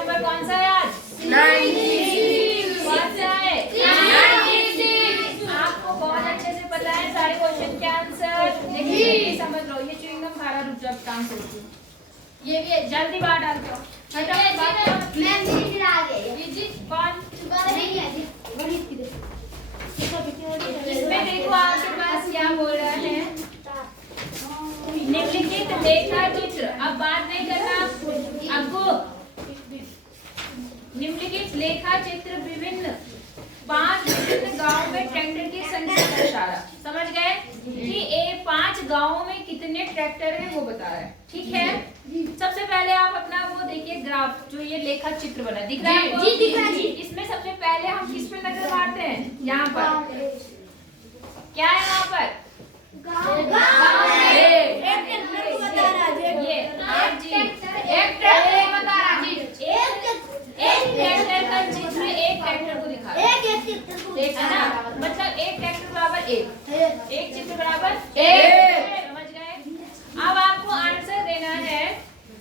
Number कौन सा है आज? 96। कौन सा है? 96। आपको बहुत अच्छे से पता है सारे क्वेश्चन के आंसर। देखिए समझ लो, ये च्युइंगम खा रहा, रुक जाओ काम करती हूँ। ये भी जल्दी बाहर डाल दो। मैम दीदी आ गई। जी कौन? नहीं है जी, गणित की देखो। इसमें देखो आपके पास क्या बोल रहा है, निम्नलिखित लेखा चित्र। अब बात नहीं करना आपको। निम्नलिखित लेखा चित्र विभिन्न 5 विभिन्न गाँव में ट्रैक्टर की संख्या दर्शा रहा। समझ गए कि ये 5 गाँवों में कितने ट्रैक्टर हैं वो बता रहा है। ठीक है, सबसे पहले आप अपना वो देखिए ग्राफ, जो ये लेखा चित्र बना दिख रहा है आपको? जी दिख रहा है जी। इसमें सबसे पहले हम किस पे नजर मारते हैं? यहाँ पर क्या है? यहाँ पर एक ट्रैक्टर बता रहा जी। एक ट्रैक्टर का चित्र एक ट्रैक्टर को दिखा रहा है। एक है ना, मतलब एक ट्रैक्टर बराबर एक चित्र बराबर एक। समझ गए? अब आपको आंसर देना है।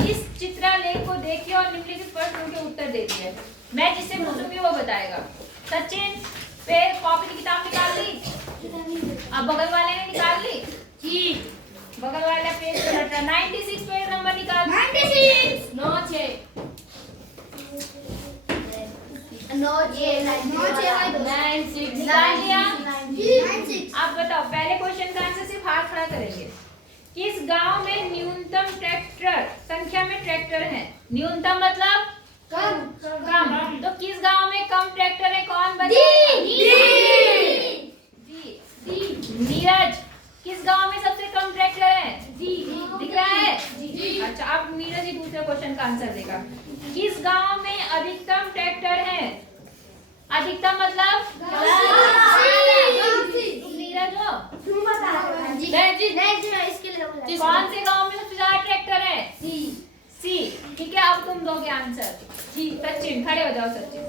इस चित्रालेख को देखिए और निम्नलिखित प्रश्नों के उत्तर दे दिए। मैं जिससे पूछूंगी वो बताएगा। सचिन फिर कॉपी की किताब निकाल ली? अब बगल वाले ने निकाल ली? जी, बगल वाला पेज पे रटा 96 पेज नंबर निकाल। 96 9 6 निकाल लिया। अब बताओ, पहले क्वेश्चन का आंसर सिर्फ हाथ खड़ा करेंगे। किस गांव में न्यूनतम ट्रैक्टर संख्या में ट्रैक्टर हैं? न्यूनतम मतलब कम। तो किस गांव में कम ट्रैक्टर है? कौन बताएगा? नीरज, किस गांव में सबसे कम ट्रैक्टर है? दिख रहा है? अच्छा, अब नीरज ही दूसरे क्वेश्चन का आंसर देगा। किस गांव में अधिकतम ट्रैक्टर है? अधिकतम मतलब नीरज हो? कौन से गांव में सबसे ज्यादा ट्रैक्टर है? सी। ठीक है, अब तुम दोगे आंसर। सचिन खड़े हो जाओ। सचिन,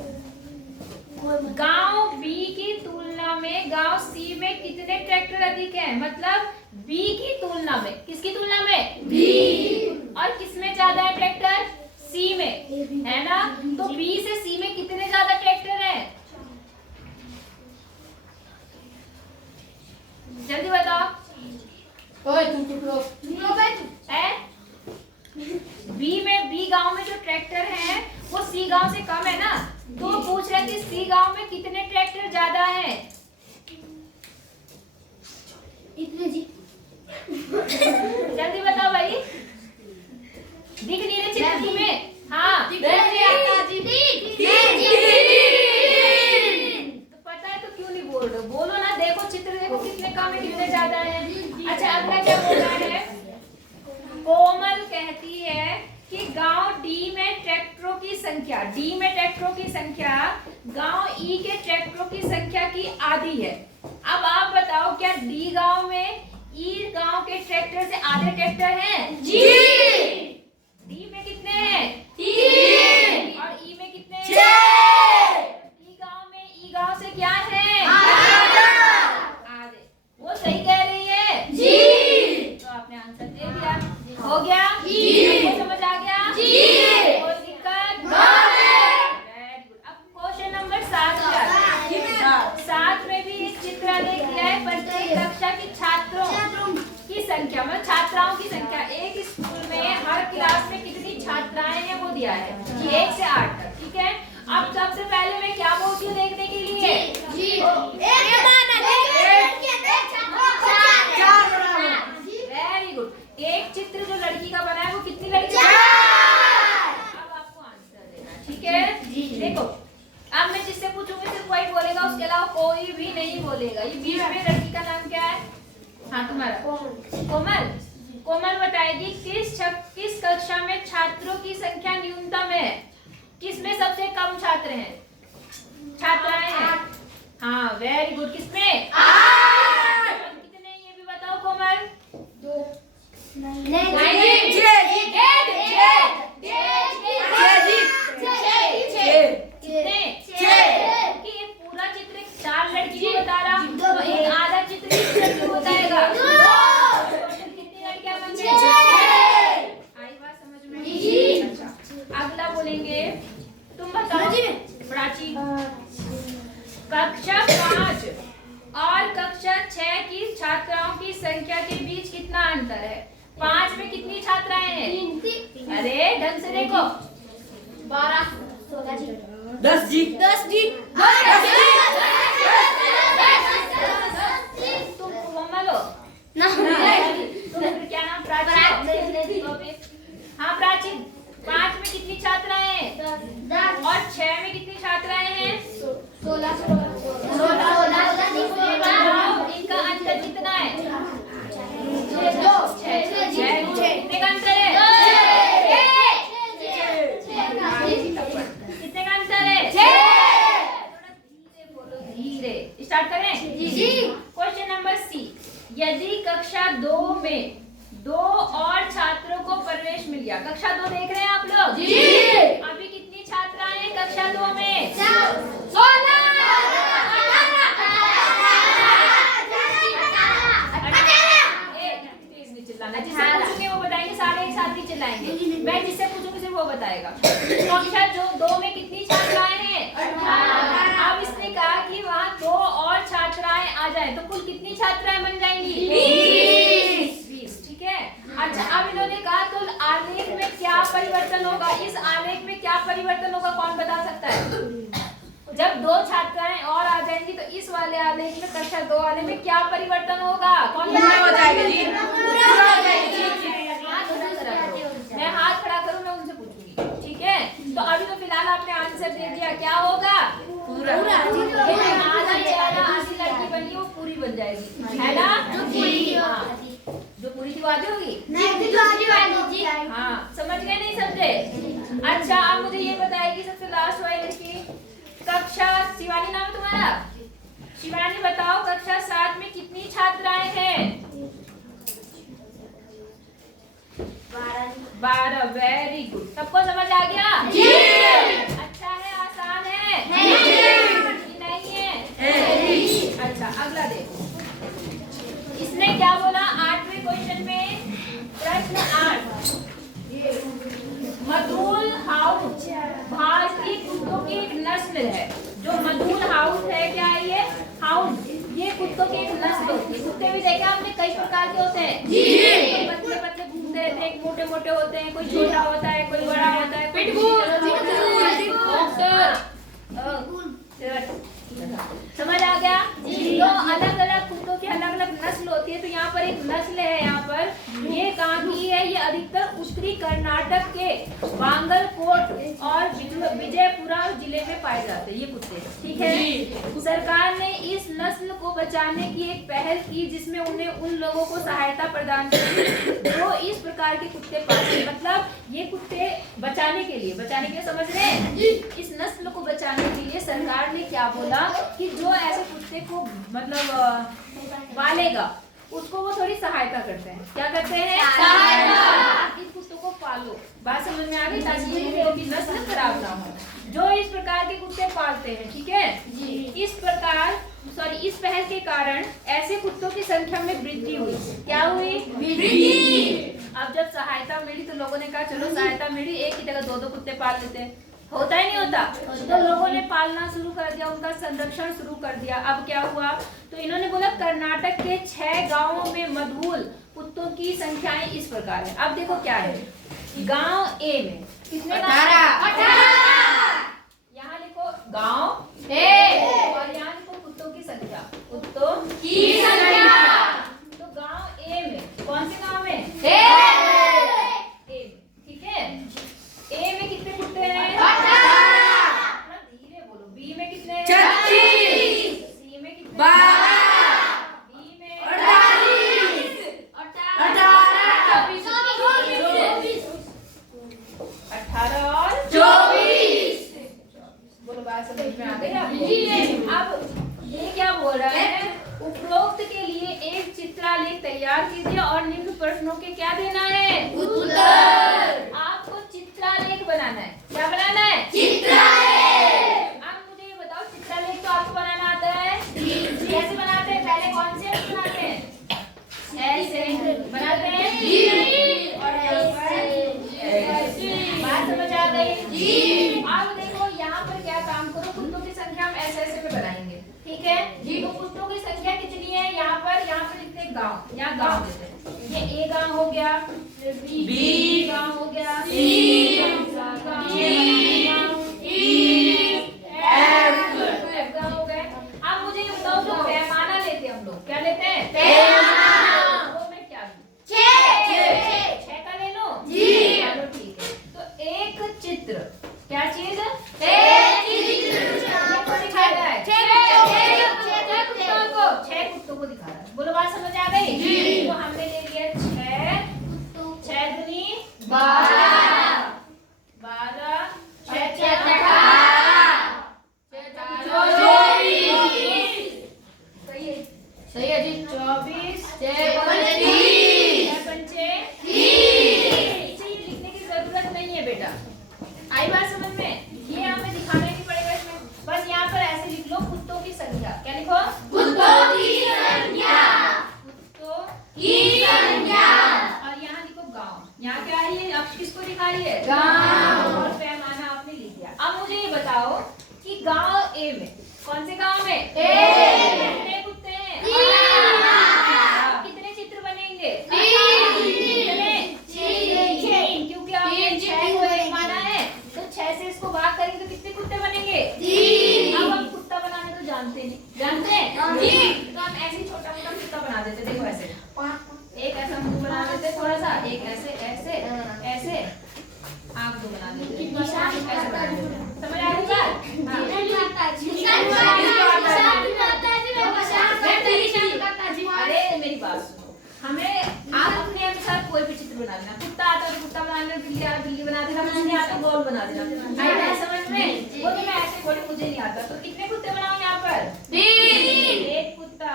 गांव बी की तुलना में गांव सी में कितने ट्रैक्टर अधिक हैं? मतलब बी की तुलना में। किसकी तुलना में? बी। और किसमें ज्यादा है ट्रैक्टर? सी में, है ना? तो बी से सी में कितने ज्यादा ट्रैक्टर हैं? जल्दी बताओ। बी गांव में जो ट्रैक्टर है वो सी गांव से कम है ना, तो पूछ रहा है कि सी गांव में कितने ट्रैक्टर ज्यादा हैं? इतने जी। जल्दी बताओ भाई। दिख नहीं रहे चित्र में? हाँ तो पता है तो क्यों नहीं बोल रहे? बोलो ना। देखो चित्र, देखो कितने कम है कितने ज्यादा है। अच्छा, अगला क्या बोल रहा है? कोमल कहती है कि गांव डी में ट्रैक्टरों की संख्या, डी में ट्रैक्टरों की संख्या गांव ई के ट्रैक्टरों की संख्या की आधी है। अब आप बताओ, क्या डी गांव में ई गांव के ट्रैक्टर से आधे ट्रैक्टर हैं? जी। डी में कितने हैं? 3। और ई में कितने हैं? 6। ई गांव से क्या है? आधे। वो सही कह रही है जी। तो आपने आंसर दे दिया। हो गया जी। समझ आ गया जी। कोई दिक्कत वेरी गुड। अब क्वेश्चन नंबर 7 में भी एक चित्रालेख दिया है। प्रत्येक कक्षा की छात्रों की संख्या, मतलब छात्राओं की संख्या। एक स्कूल में हर क्लास में कितनी छात्राएं हैं वो दिया है, 1 से 8 तक। ठीक है, अब सबसे पहले मैं क्या बोलती हूँ देखने के लिए? Very good. एक चित्र जो लड़की का बना है वो कितनी लड़की? अब आपको आंसर देना है। ठीक है, देखो अब मैं जिससे पूछूंगी सिर्फ वही बोलेगा, उसके अलावा कोई भी नहीं बोलेगा। ये बीच में लड़की का नाम क्या है? हाँ तुम्हारा? कोमल। कोमल बताएगी किस कक्षा में छात्रों की संख्या न्यूनतम है? किसमें सबसे कम छात्र हैं? छात्राएं हैं। हाँ वेरी गुड। किसमें? 8। कितने ये भी बताओ कोमल? 2। पूरा चित्र 4 लड़की को बता रहा, तो एक आधा चित्र किस लड़की को बताएगा? कितनी लड़कियां बनती हैं? आई बात समझ में? अच्छा, अगला बोलेंगे अरे ढंग से देखो। 12 16 जी 10 जी 10 जी तुम मम्मा लो ना तुम फिर क्या नाम? प्राची। हाँ प्राची, 5 में कितनी छात्राएं हैं? 10 और 6 में कितनी छात्राएं हैं? 16 इनका अंतर कितना है? 2 कितने का अंतर है? कितने का अंतर है? थोड़ा धीरे बोलो, धीरे। स्टार्ट करें? जी। क्वेश्चन नंबर सी, यदि कक्षा 2 में 2 और छात्रों को प्रवेश मिल गया। कक्षा 2 देख रहे हैं आप लोग? जी। अभी कितनी छात्राएं हैं कक्षा 2 में? 18। जिससे पूछूंगे वो बताएंगे, सारे एक साथ ही चिल्लाएंगे। मैं जिससे पूछूंगी सिर्फ वो बताएगा। कक्षा जो 2 में कितनी छात्राएं हैं? 18। अब इसने कहा कि वहाँ 2 और छात्राएं आ जाए तो कुल कितनी छात्राएं बन जाएंगी? 20। ठीक है। अच्छा, अब इन्होंने कहा तो आलेख में क्या परिवर्तन होगा? इस आलेख में क्या परिवर्तन होगा, कौन बता सकता है? जब 2 छात्राएं और आ जाएंगी तो इस वाले आलेख में, कक्षा 2 वाले में क्या परिवर्तन होगा? कौन बताएगा जी? मैं हाथ खड़ा करूं, मैं उनसे पूछूंगी। ठीक है, तो अभी तो फिलहाल आपने आंसर दे दिया, क्या होगा? पूरा। आधी चेहरा आधी लड़की बनी, वो पूरी बन जाएगी, है ना? जो पूरी थी वो आधी होगी। हाँ, समझ गए नहीं समझे? अच्छा, अब मुझे ये बताएगी सबसे लास्ट वाली लड़की, कक्षा, शिवानी नाम है तुम्हारा? शिवानी बताओ, कक्षा 7 में कितनी छात्राएं हैं? 12। Very good. सबको समझ आ गया? जी। अच्छा है, आसान है? कि नहीं है? अच्छा, अगला देखो। इसने क्या बोला 8वें क्वेश्चन में? प्रश्न 8, मधुल हाउस भारतीय कुत्तों की एक नस्ल है। जो मधुल हाउस है, क्या है ये? हाउस, ये कुत्तों की एक नस्ल होती है। कुत्ते भी देखे आपने, कई प्रकार के होते हैं। कोई पतले पतले घूमते रहते हैं, मोटे मोटे होते हैं, कोई छोटा होता है, कोई बड़ा होता है, समझ आ गया? तो अलग अलग कुत्तों की अलग अलग नस्ल होती है। तो यहाँ पर एक नस्ल है, यहाँ पर ये कहाँ की है? ये अधिकतर उत्तरी कर्नाटक के बांगलकोट और विजयपुरा जिले में पाए जाते हैं ये कुत्ते। ठीक है, सरकार ने इस नस्ल को बचाने की एक पहल की, जिसमें उन्हें उन लोगों को सहायता प्रदान की जो इस प्रकार के कुत्ते पालते हैं। मतलब ये कुत्ते बचाने के लिए समझ रहे हैं? इस नस्ल को बचाने के लिए सरकार ने क्या बोला कि जो ऐसे कुत्ते को मतलब पालेगा उसको वो थोड़ी सहायता करते हैं। क्या करते हैं? सहायता। इस कुत्तों को पालो। बात समझ में आ गई? ताकि ये कुत्तों की नस्ल खराब ना हो। जो इस प्रकार के कुत्ते पालते हैं, ठीक है जी, इस पहल के कारण ऐसे कुत्तों की संख्या में वृद्धि हुई। क्या हुई? वृद्धि। अब जब सहायता मिली तो लोगों ने कहा चलो सहायता मिली, एक की जगह 2-2 कुत्ते पाल लेते हैं। होता ही नहीं होता? तो लोगों ने पालना शुरू कर दिया, उनका संरक्षण शुरू कर दिया। अब क्या हुआ? तो इन्होंने बोला कर्नाटक के 6 गांवों में मधुल कुत्तों की संख्याएं इस प्रकार है। अब देखो क्या है, गांव ए में कितने? 18। यहाँ लिखो गांव ए और यहाँ लिखो कुत्तों की संख्या। कुत्तों की संख्या। तो गांव ए में, कौन से गांव में? ए में, ठीक है। ए में कितने कुत्ते हैं? 18। धीरे बोलो। बी में कितने हैं? 36। सी में कितने? 12। डी में 48। 18 और 24। बोलो, बात समझ में आ गई आपको? अब ये क्या बोल रहा है? उपरोक्त के लिए एक चित्रालेख तैयार कीजिए और निम्न प्रश्नों के क्या देना है? उत्तर। आपको चित्रालेख बनाना है। क्या बनाना है? चित्रालेख। अब मुझे ये बताओ, चित्रालेख तो आपको बनाना आता है? कैसे बनाते हैं? पहले कौन से बनाते हैं? ऐसे बनाते हैं और ऐसे। बात समझ आ गई? जी। अब देखो यहाँ पर क्या काम करो, कुत्तों की संख्या हम ऐसे में बनाएंगे। ठीक है जी। तो कुत्तों की संख्या कितनी है? यहाँ पर कितने गांव? यहाँ गांव देते हैं। ये ए गांव हो गया, बी 12 सही है जी। 24 पंचे लिखने की जरूरत नहीं है बेटा। आई बात समझ में? ये हमें दिखाना नहीं पड़ेगा इसमें, बस यहाँ पर ऐसे लिख लो कुत्तों की संख्या। क्या लिखो? कुत्तों की संख्या। कुत्तों की संख्या। और यहाँ लिखो गांव। यहाँ क्या है? ये अक्ष किसको दिखा रही है? गांव। और पैमाना आपने लिख दिया। अब मुझे ये बताओ कि गांव ए में, कौन से गांव में? कितने कुत्ते हैं? कितने चित्र बनेंगे? कितने? 3, क्योंकि आपने 6 को 1 माना है, तो 6 से इसको भाग करेंगे तो कितने कुत्ते बनेंगे? 3। अब हम कुत्ता बनाने तो जानते नहीं, जानते हैं? जी। तो हम ऐसे ही छोटा मोटा कुत्ता बना देते। देखो ऐसे एक ऐसा मुंह बना देते, थोड़ा सा, एक ऐसे ऐसे ऐसे आँख दो बना देते, ऐसे बना देते। समझ आ रही बात? अरे मेरी बात सुनो, हमें आप अपने अनुसार कोई भी चित्र बना देना। कुत्ता आता है तो कुत्ता बना देना, बिल्ली आता बिल्ली बना देना, कुछ नहीं आता गोल बना देना। आई बात समझ में? वो तो मैं ऐसे बोली मुझे नहीं आता, तो कितने कुत्ते बनाओ यहाँ पर? 3। एक कुत्ता,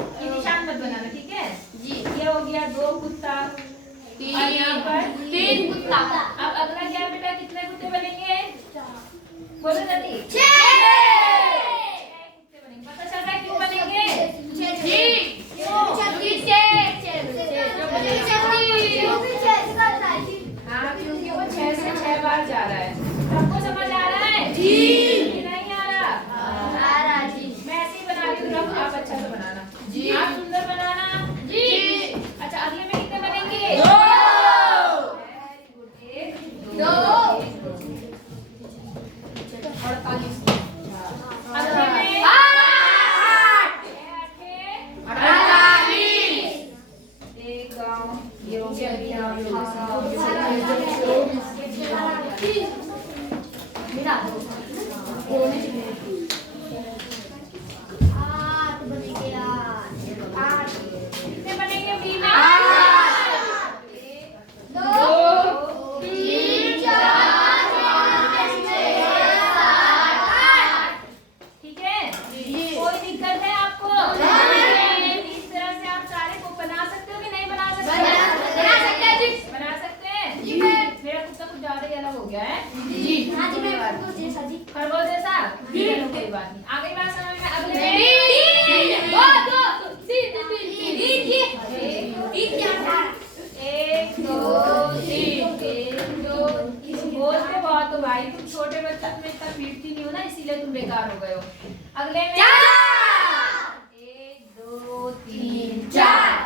ये निशान मत बनाना, ठीक है जी। ये हो गया 2 कुत्ता, और यहाँ पर 3 कुत्ता। अब अगला क्या है बेटा? कितने कुत्ते बनेंगे? बोलो जल्दी। 6 कुत्ते बनेंगे। पता चल रहा है क्यों बनेंगे? जी क्यों? हाँ, क्योंकि वो 6 से 6 बार जा रहा है। सबको समझ आ रहा है? जी। नहीं आ रहा? आ रहा जी। मैं ऐसे ही बना रही हूँ, आप अच्छा से बनाना जी। आप सुंदर बनाना जी। अच्छा, अगले में कितने बनेंगे? 2। Very good. 1 2 48। अगले में 8 48। एक गाँव ये हो गया कितने बनेंगे? बी में 8। 1 2 3 4 5 6 7 8। ठीक है? कोई दिक्कत है आपको? इस तरह से आप सारे को बना सकते हो कि नहीं बना सकते? बना सकते हैं जी। बना सकते हैं जी। मेरा कुत्ता कुछ ज्यादा ही अलग हो गया है जी। हाँ जी, मैं खरगोश जैसा जी। खरगोश जैसा? कोई बात नहीं। आगे बात समझ में? अगले में 3 बोल पे बहुत हो भाई, तुम छोटे बच्चा में इतना पीटती नहीं हो ना, इसीलिए तुम बेकार हो गए हो। अगले में 1 2 3 4।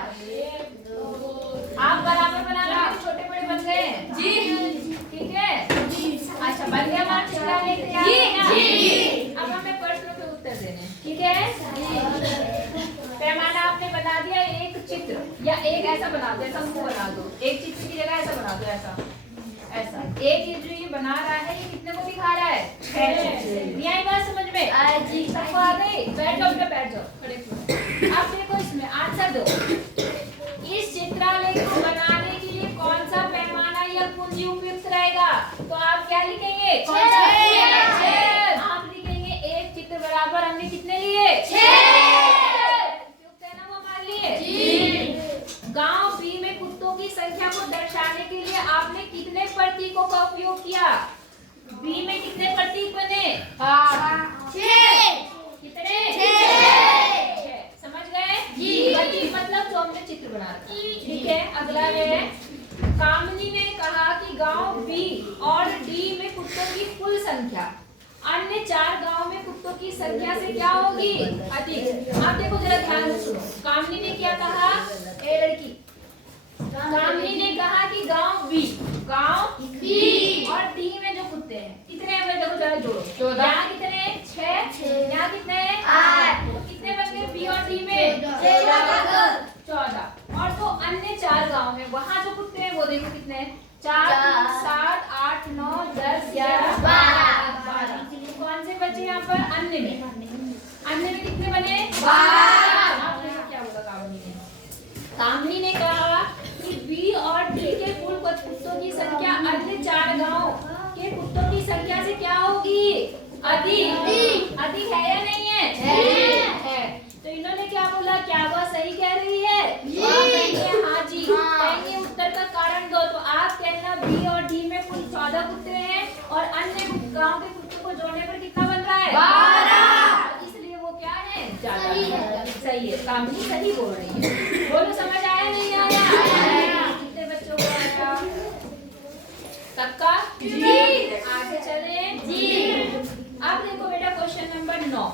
आप बराबर बनाना, छोटे बड़े बन गए जी। ठीक है जी। अच्छा, बन गया हमारा चित्र लेके तैयार है जी। अब हमें प्रश्नों के उत्तर देने, ठीक है? पैमाना आपने बना दिया। एक चित्र या एक ऐसा बना दो, ऐसा मुंह बना दो। एक चित्र की जगह ऐसा बना दो, ऐसा ऐसा। एक ये जो ये बना रहा है, ये कितने को दिखा रहा है? 6 चित्र। ये आई बात समझ में? जी। सबको आ गई? बैठ जाओ बेटा, बैठ जाओ, खड़े हो। अब देखो इसमें आंसर दो। इस चित्रालय को बनाने के लिए कौन सा पैमाना या पूंजी उपयुक्त रहेगा? तो आप क्या लिखेंगे? 6। आप लिखेंगे एक चित्र बराबर हमने कितने लिए? 6। उपयुक्त है ना वो हमारे लिए जी। गांव बी में कुत्तों की संख्या को दर्शाने के लिए आपने कितने प्रतीकों का उपयोग किया? बी में कितने प्रतीक बने? 6। कितने? 6। समझ गए जी। प्रतीक मतलब जो हमने चित्र बनाया, ठीक है? अगला है, कामनी ने कहा कि गांव बी और डी में कुत्तों की कुल संख्या अन्य 4 गांव में कुत्तों की संख्या से क्या होगी? अधिक। आप देखो जरा ध्यान से सुनो। कामनी ने क्या कहा? ए लड़की, कामनी ने कहा कि गांव बी और डी में जो कुत्ते हैं कितने हैं? देखो जरा जोड़ो। 14। यहाँ कितने? 6। यहाँ कितने? 8। तो कितने बन गए बी और डी में? 14। और जो अन्य 4 गांव है वहाँ जो कुत्ते हैं वो देखो कितने हैं? 4 7 8 9 10 11 12। कौन से बचे यहाँ पर? अन्य में कितने बने? 12। क्या बोला कामनी ने? कामनी ने कहा कि बी और डी के कुल कुत्तों अधिक है या नहीं है? है। तो इन्होंने क्या बोला, क्या वह सही कह रही है? हाँ जी। कहेंगे उत्तर का कारण दो, तो आप कहना बी और डी में कुल 14 कुत्ते हैं और अन्य गांव के कुत्तों को जोड़ने पर कितना बन रहा है? 12। इसलिए वो क्या है? ज्यादा। सही है, कामनी सही बोल रही है। बोलो समझ आया नहीं आया? कितने बच्चों को आया? सबका? जी। आगे चले जी। अब देखो बेटा क्वेश्चन नंबर 9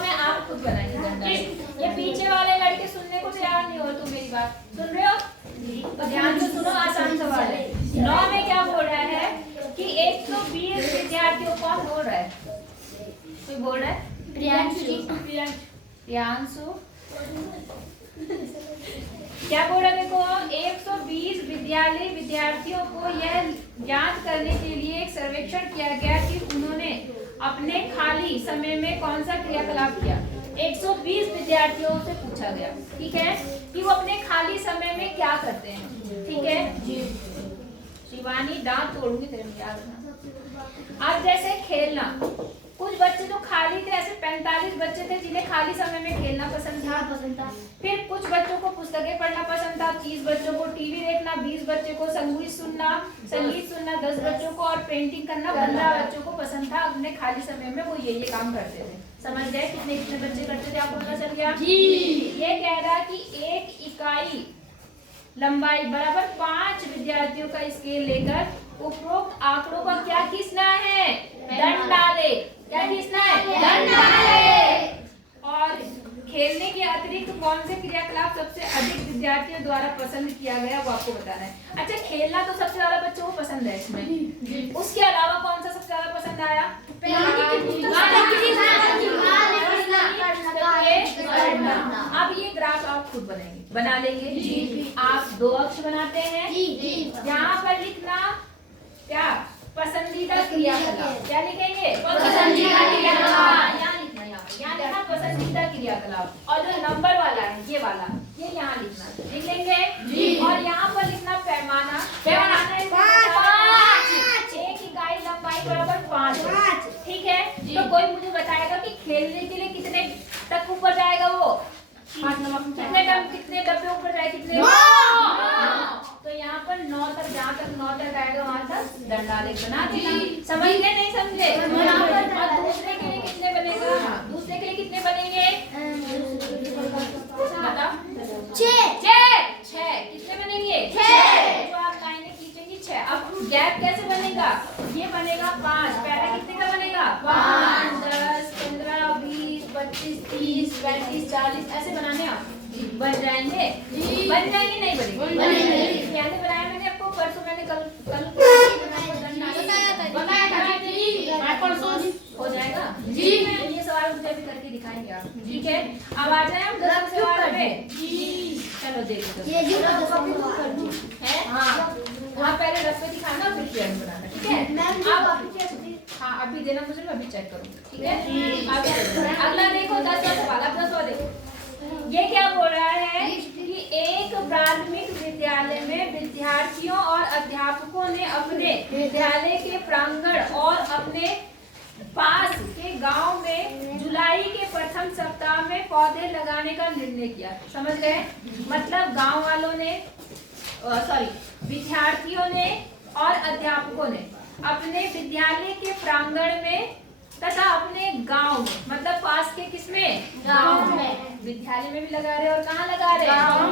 में आप खुद बनाइए। ये पीछे वाले लड़के सुनने को तैयार नहीं हो, तुम मेरी बात सुन रहे हो? तो ध्यान से सुनो, आसान सवाल है। 9 में क्या बोल रहा है कि 120 विद्यार्थियों, कौन बोल रहा है? कोई बोल रहा है? प्रियांशु। क्या बोल रहा है? देखो 120 विद्यालय विद्यार्थियों को यह जांच करने के लिए एक सर्वेक्षण किया गया कि उन्होंने अपने खाली समय में कौन सा क्रियाकलाप किया। 120 विद्यार्थियों से पूछा गया, ठीक है, कि वो अपने खाली समय में क्या करते हैं। ठीक है जी। शिवानी दांत तोड़ूंगी तेरे में, याद रखना। अब जैसे खेलना, कुछ बच्चे जो खाली थे, ऐसे 45 बच्चे थे जिन्हें खाली समय में खेलना पसंद था। फिर कुछ बच्चों को पुस्तकें पढ़ना पसंद था, 30 बच्चों को टीवी देखना, 20 बच्चों को संगीत सुनना, 10 बच्चों को और पेंटिंग करना, 15 बच्चों को पसंद था। अपने खाली समय में वो ये काम करते थे। समझ गए कितने कितने बच्चे करते थे? आपको पता चल गया जी। ये कह रहा कि 1 इकाई लंबाई बराबर 5 विद्यार्थियों का स्केल लेकर उपरोक्त आंकड़ों का क्या खींचना है? दंडालेख। क्या खींचना है? दंडालेख। और खेलने के अतिरिक्त कौन से क्रियाकलाप सबसे अधिक विद्यार्थियों द्वारा पसंद किया गया, वो आपको बताना है। अच्छा, खेलना तो सबसे ज्यादा बच्चों को पसंद है इसमें। उसके अलावा कौन सा सबसे ज्यादा पसंद आया? अब ये ग्राफ आप खुद बना लेंगे जी। आप 2 अक्ष बनाते हैं। यहाँ पर लिखना क्या? पसंदीदा क्रियाकलाप। क्या लिखेंगे? पसंदीदा क्रियाकलाप। यहाँ लिखना पसंदीदा क्रियाकलाप। और जो नंबर वाला है, ये वाला, ये यहाँ लिखना, लिख लेंगे। और यहाँ पर लिखना पैमाना। पैमाना 5। 1 इकाई लंबाई बराबर 5। ठीक है। तो कोई मुझे बताएगा कि खेलने के लिए कितने तक ऊपर जाएगा वो? कितने डब्बे ऊपर जाए? कितने? 9। तो यहाँ पर 9 तक, जहाँ तक 9 तक आएगा वहाँ तक दंडालेख बना देना। समझ गए नहीं समझे? और दूसरे के लिए कितने बनेगा? दूसरे के लिए कितने बनेंगे? बताओ। 6। कितने बनेंगे? 6। जो आप लाइनें खींचेंगी 6। अब गैप कैसे बनेगा? ये बनेगा 5। पहला कितने का बनेगा? 5, 10, 15, 20, 25, 30, 35, 40 ऐसे बनाने आप बन जाएंगे। बन जाएंगे नहीं बनेंगे? कैसे बनाया मैंने आपको? परसों मैंने कल हो जाएगा जी। ये सवाल मुझे भी करके दिखाएंगे आप, ठीक है। अब आ जाए हम 10 सवाल पे। चलो देखो है। हाँ, पहले 10 पे दिखाना, फिर पेन बनाना, ठीक है। हाँ, अभी देना मुझे, मैं अभी चेक करूँ, ठीक है। अगला देखो 10वां सवाल। अब 10वां देखो, ये क्या बोल रहा है कि एक प्राथमिक विद्यालय में विद्यार्थियों और अध्यापकों ने अपने विद्यालय के प्रांगण और अपने पास के गांव में जुलाई के प्रथम सप्ताह में पौधे लगाने का निर्णय किया। समझ गए? मतलब गांव वालों ने, विद्यार्थियों ने और अध्यापकों ने अपने विद्यालय के प्रांगण में तथा अपने गांव में, मतलब पास के किसमें? गांव में। विद्यालय में भी लगा रहे और कहाँ लगा रहे? गांव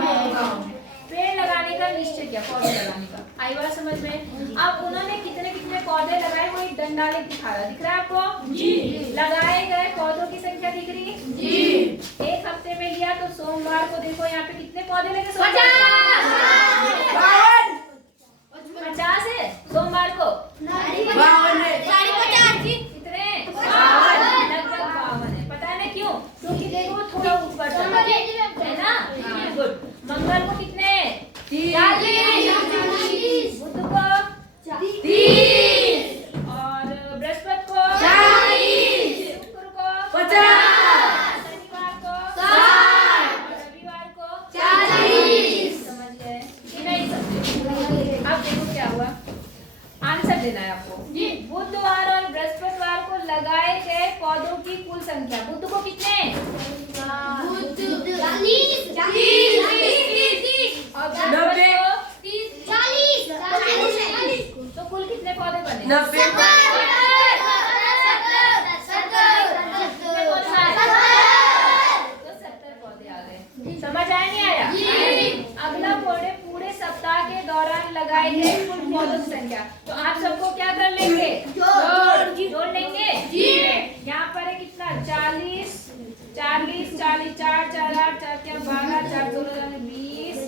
में। पेड़ लगाने का निश्चय किया, पौधे लगाने का। आई बात समझ में? अब उन्होंने कितने कितने पौधे लगाए, वो एक डंडालेख दिख रहा है आपको जी। लगाए गए पौधों की संख्या दिख रही जी। 1 हफ्ते में लिया तो सोमवार को देखो यहाँ पे कितने पौधे लगे? 50 है। सोमवार को 52 लगभग 52 है। पता है क्यों? क्योंकि देखो थोड़ा ऊपर है ना। गुड। मंगल को कितने? 40। बुध को 30 और बृहस्पति को 40। शुक्र को 50। शनिवार को 60 और रविवार को 40। समझ गए कि नहीं समझे? अब देखो क्या हुआ, आंसर देना है आपको। बुधवार और बृहस्पतिवार को लगाए गए पौधों की कुल संख्या। बुध को कितने? और बृहस्पति को? तो कुल कितने पौधे बने? 90। तो 70 पौधे आ गए। समझ आया नहीं आया? अगला पौधे पूरे सप्ताह के दौरान लगाए गए कुल पौधों की संख्या। तो आप सबको क्या कर लेंगे? जोड़ लेंगे। यहाँ पर है कितना? 40, 40, 40, 4, 4, 8, 4, 12, 4, 16, 20,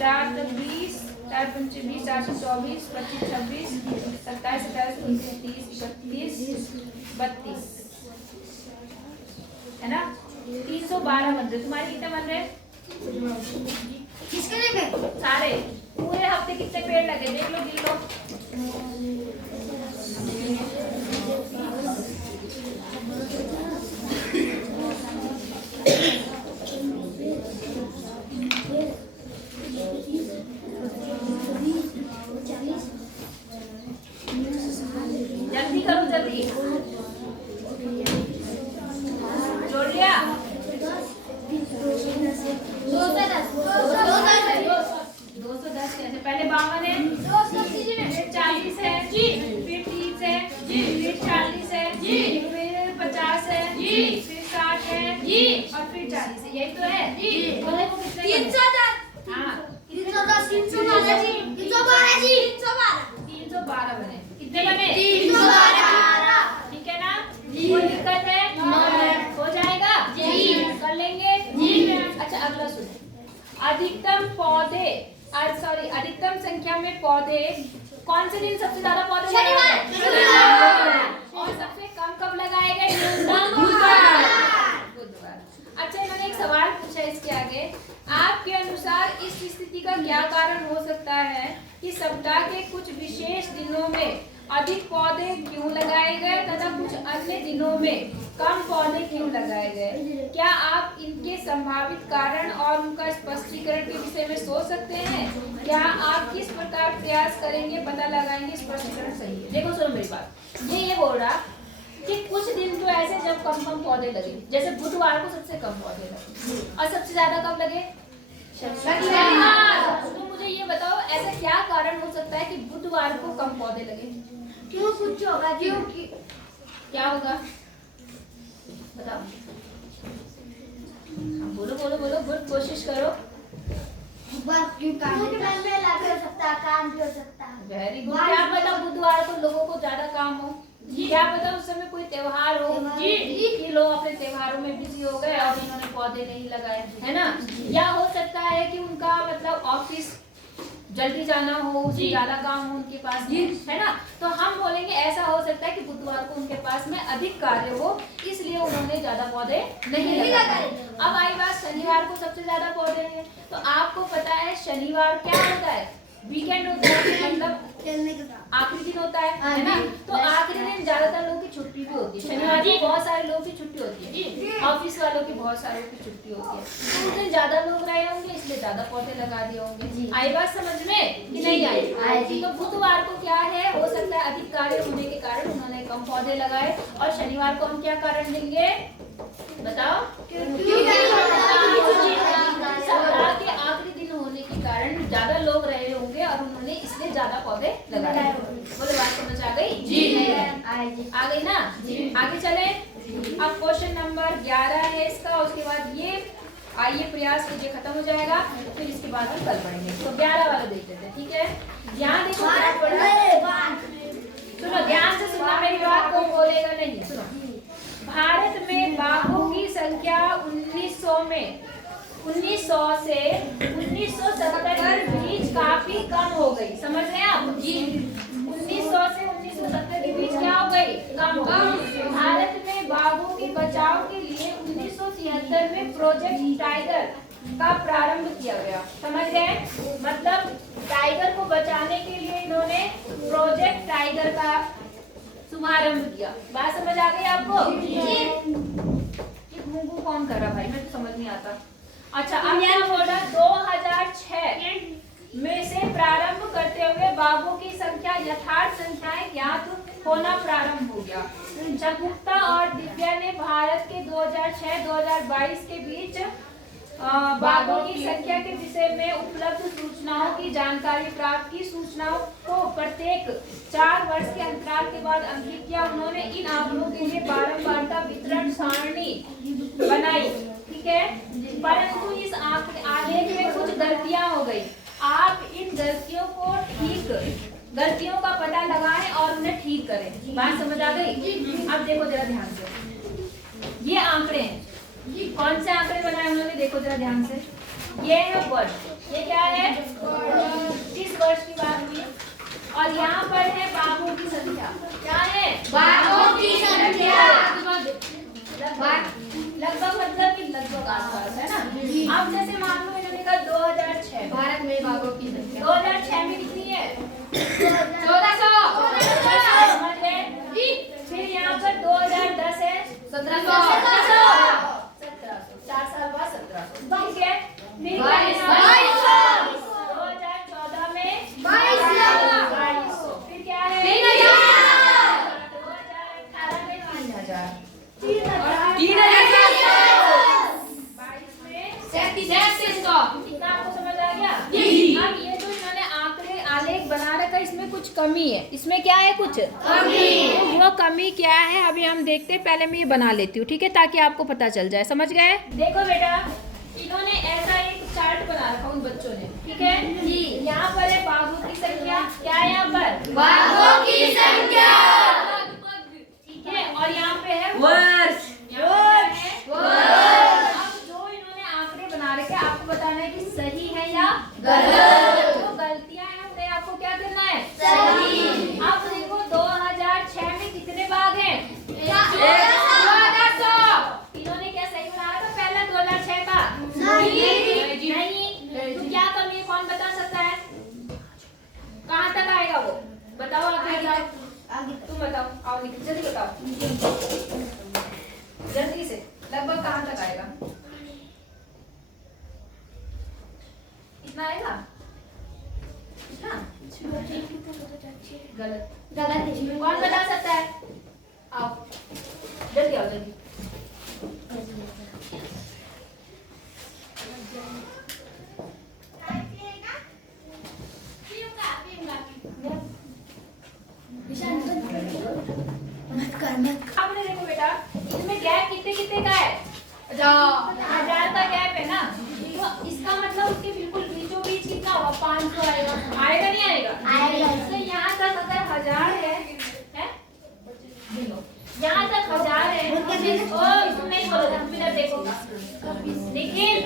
4, 20, 4, 25, 20, 4, 24, 25, 26, 27, 28, 29, 30, 31, 32 है ना? 312 बन रहे। तुम्हारे कितने बन रहे? सारे पूरे हफ्ते कितने पेड़ लगे? देख लो, गिन लो। जल्दी करो, जल्दी। जोड़ लिया? 210 कैसे? पहले 52 है, फिर 40 है, फिर 30 है, फिर 40 है, फिर 50 है, फिर 60 है और फिर 40 है। यही तो है। तो देखो कितने? 310। हाँ, 312 बने। कितने बने? 312। ठीक है ना? कोई दिक्कत है? हो जाएगा? कर लेंगे? अच्छा, अगला सुनो। अधिकतम संख्या में पौधे कौन से दिन सबसे ज्यादा पौधे? शनिवार। और सबसे कम कब लगाए गए? बुधवार। अच्छा, इन्होंने एक सवाल पूछा इसके आगे। आपके अनुसार इस स्थिति का क्या कारण हो सकता है कि सप्ताह के कुछ विशेष दिनों में अधिक पौधे क्यों लगाए गए तथा कुछ अन्य दिनों में कम पौधे क्यों लगाए गए? क्या आप इनके संभावित कारण और उनका स्पष्टीकरण के विषय में सोच सकते हैं? क्या आप किस प्रकार प्रयास करेंगे पता लगाएंगे स्पष्टीकरण सही है? देखो सुनो मेरी बात। ये बोल रहा कि कुछ दिन तो ऐसे जब कम पौधे लगे, जैसे बुधवार को सबसे कम पौधे लगे और सबसे ज्यादा कब लगे? शनिवार। तो मुझे ये बताओ, ऐसा क्या कारण हो सकता है कि बुधवार को कम पौधे लगे? क्यों कुछ होगा? क्योंकि क्या होगा बताओ? बोलो बोलो बोलो, गुड कोशिश करो। काम भी हो सकता है। Very good. क्या पता बुधवार को लोगों को ज्यादा काम हो? क्या पता उस समय कोई त्योहार हो कि लोग अपने त्योहारों में बिजी हो गए और इन्होंने पौधे नहीं लगाए, है ना? या हो सकता है कि उनका मतलब ऑफिस जल्दी जाना हो, उससे ज्यादा काम हो उनके पास, है ना? तो हम बोलेंगे ऐसा हो सकता है कि बुधवार को उनके पास में अधिक कार्य हो, इसलिए उन्होंने ज्यादा पौधे नहीं लगाए। अब आई बात शनिवार को सबसे ज्यादा पौधे हैं। तो आपको पता है शनिवार क्या होता है? वीकेंड होता है, मतलब आखिरी दिन होता है ना? तो आखिरी दिन ज्यादातर लोगों की छुट्टी भी होती है। शनिवार को बहुत सारे लोगों की छुट्टी होती है, ऑफिस वालों की बहुत सारों की छुट्टी होती है। तो उस दिन ज्यादा लोग रहे होंगे, इसलिए ज्यादा पौधे लगा दिए होंगे। आई बात समझ में कि नहीं आई? तो बुधवार को क्या है, हो सकता है अधिक कार्य होने के कारण उन्होंने कम पौधे लगाए। और शनिवार को हम क्या कारण देंगे बताओ? सप्ताह के आखिरी दिन होने के कारण ज्यादा लोग रहे होंगे और उन्होंने इसलिए ज्यादा पौधे लगाए। बोलो, बात समझ आ गई? आ गई ना? आगे चले। अब क्वेश्चन नंबर 11 है इसका। उसके बाद ये आइए प्रयास कीजिए, खत्म हो जाएगा, फिर इसके बाद हम कल पढ़ेंगे। तो 11 वाला देख लेते हैं, ठीक है? ध्यान देखो, सुनो ध्यान से सुनना मेरी बात, को बोलेगा नहीं। सुनो, भारत में बाघों की संख्या 1900 से 1970 के बीच काफी कम हो गई। समझ रहे हैं आप? 1900 से 1970 के बीच क्या हो गई? कम। भारत में बाघों के बचाव के लिए 1973 में प्रोजेक्ट टाइगर का प्रारंभ किया गया। समझ गए? मतलब टाइगर को बचाने के लिए इन्होंने प्रोजेक्ट टाइगर का शुभारंभ किया। बात समझ आ गई आपको? ये घूंघू कौन कर रहा भाई? मैं तो समझ नहीं आता। अच्छा, अब क्या बोला? 2006 में से प्रारंभ करते हुए बाघों की संख्या यथार्थ संख्याएं ज्ञात होना प्रारंभ हो गया। चकुप्ता और दिव्या ने भारत के 2006-2022 के बीच बाघों की संख्या के विषय में उपलब्ध सूचनाओं की जानकारी प्राप्त की। सूचनाओं को प्रत्येक 4 वर्ष के अंतराल के बाद अंकित किया। उन्होंने इन आंकड़ों के लिए बारंबारता वितरण सारणी बनाई, ठीक है, परंतु इस आलेख में कुछ गलतियां हो गई। आप इन गलतियों का पता लगाएं और उन्हें ठीक करें। बात समझ आ गई? अब देखो जरा ध्यान से, ये आंकड़े हैं, कौन से आंकड़े बनाए उन्होंने, देखो जरा ध्यान से। ये है वर्ष, ये क्या है, किस वर्ष की बात हुई, और यहाँ पर है बाघों की संख्या। क्या है, बाघों की संख्या। लगभग मतलब कि लगभग आसपास है ना। अब जैसे मान लो इन्होंने कहा 2006 भारत में बाघों की संख्या 2006 में कितनी है, 1400। समझ गए? फिर यहाँ पर 2010 है 1700। 4 साल बाद 1700, ठीक है। फिर 2200। 2014 में 2200। फिर क्या है, 3000। 2018 में 3000, 3700। कितना आपको समझ आ गया? जी। अब ये जो इन्होंने आंकड़े आलेख बना रखा है, इसमें कुछ कमी है। इसमें क्या है, कुछ कमी। तो वो कमी क्या है अभी हम देखते हैं। पहले मैं ये बना लेती हूँ, ठीक है, ताकि आपको पता चल जाए। समझ गए? देखो बेटा, इन्होंने ऐसा एक चार्ट बना रखा उन बच्चों ने, ठीक है जी। यहाँ पर है बाघों की संख्या, क्या है यहाँ पर, बाघों की संख्या। ठीक है, और यहाँ पे है वर्ष। अब जो इन्होंने आंकड़े बना रखे हैं, आपको बताना है कि सही है या गलत। जो गलतियां हैं उन्हें आपको क्या करना है, सही। अब देखो 2006 में कितने बाघ हैं, 1400। इन्होंने क्या सही बनाया था पहला 2006 का, नहीं। तो क्या कमी है, कौन बता सकता है, कहाँ तक आएगा वो, बताओ आगे बताओ, तुम बताओ, आओ निकल जल्दी बताओ, जल्दी से, लगभग कहाँ तक आएगा, इतना आएगा, इतना गलत, कौन बता सकता है, आओ जल्दी आओ जल्दी, आपने देखो बेटा, इसमें गैप कितने कितने का है, 1000 का गैप है ना, तो इसका मतलब उसके बिल्कुल बीचों बीच कितना होगा, 500 आएगा, आएगा नहीं आएगा, तो यहाँ तक अगर 1000 है, यहाँ तक 1000 है, ओ तुम नहीं बोलो, तुम इधर देखो, लेकिन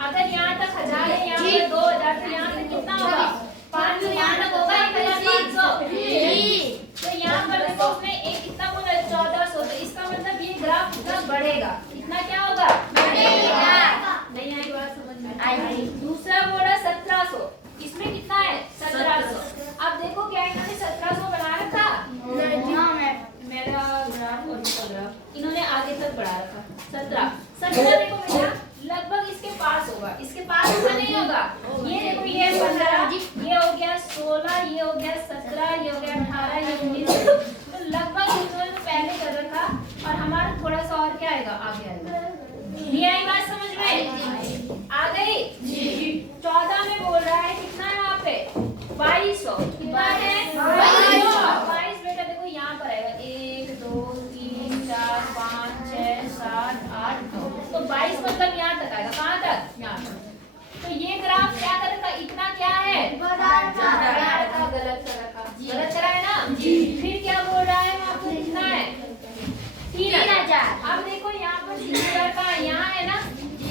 अगर यहाँ तक 1000 है, यहाँ पर 2000, तो यहाँ तक कितना होगा, 500, यहाँ तक होगा 1500, तो यहाँ पर देखो उसने एक कितना बोला 1400, तो इसका मतलब ये ग्राफ कितना बढ़ेगा, कितना क्या होगा, बढ़ेगा। नहीं आई बात समझ में, आई। दूसरा बोला 1700, इसमें कितना है 1700, अब देखो क्या इन्होंने 1700 बना रखा, मेरा ग्राफ और इसका ग्राफ इन्होंने आगे तक बढ़ा रखा, 17 देखो बेटा लगभग इसके पास होगा, इसके पास होगा नहीं होगा, ये देखो ये 15, ये हो गया 16, ये हो गया 17, ये हो गया 18, ये 19, तो लगभग इन्होंने तो पहले कर रखा, और हमारा थोड़ा सा और क्या आएगा, आगे आएगा। नहीं आई बात समझ में, आ गई जी। 14 में बोल रहा है कितना है वहाँ पे, 2200, कितना है 22 बेटा देखो यहाँ पर आएगा 1 2 3 4 5 6 7 8 9, तो 22 मतलब यहाँ तक आएगा, कहाँ तक, यहाँ तक। तो ये ग्राफ क्या कर रखा, इतना क्या है, गलत करा है ना जी। फिर क्या बोल रहा है वहाँ पर, कितना है 3000, अब देखो यहाँ पर 3000 का यहाँ है ना,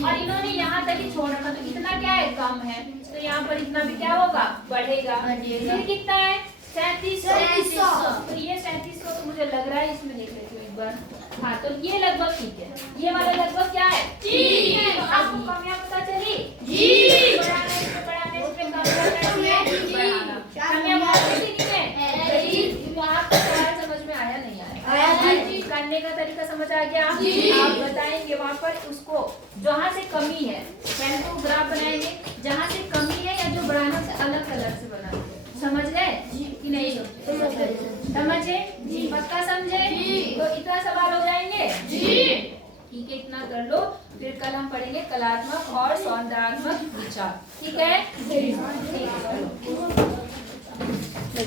और इन्होंने यहाँ तक ही छोड़ रखा, तो इतना क्या है, कम है, तो यहाँ पर इतना भी क्या होगा, बढ़ेगा। फिर कितना है 3700, तो ये 3700 तो मुझे लग रहा है, इसमें देख लेती हूँ एक बार, हाँ तो ये लगभग ठीक है, ये वाला लगभग क्या है, ठीक है। तो आपको कमियां पता चली जी, बढ़ाने इसमें कमियां बहुत सी नहीं तो आपको सवाल समझ में आया नहीं आया, करने का तरीका समझ आ गया, आप बताएंगे वहाँ पर उसको जहाँ से कमी है, पहले तो ग्राफ बनाएंगे जहाँ से कमी है या जो बढ़ाना से अलग कलर से बनाएंगे, समझ गए कि नहीं, समझे जी, पक्का हम पढ़ेंगे कलात्मक और सौंदर्यात्मक विचार। ठीक है? ठीक है।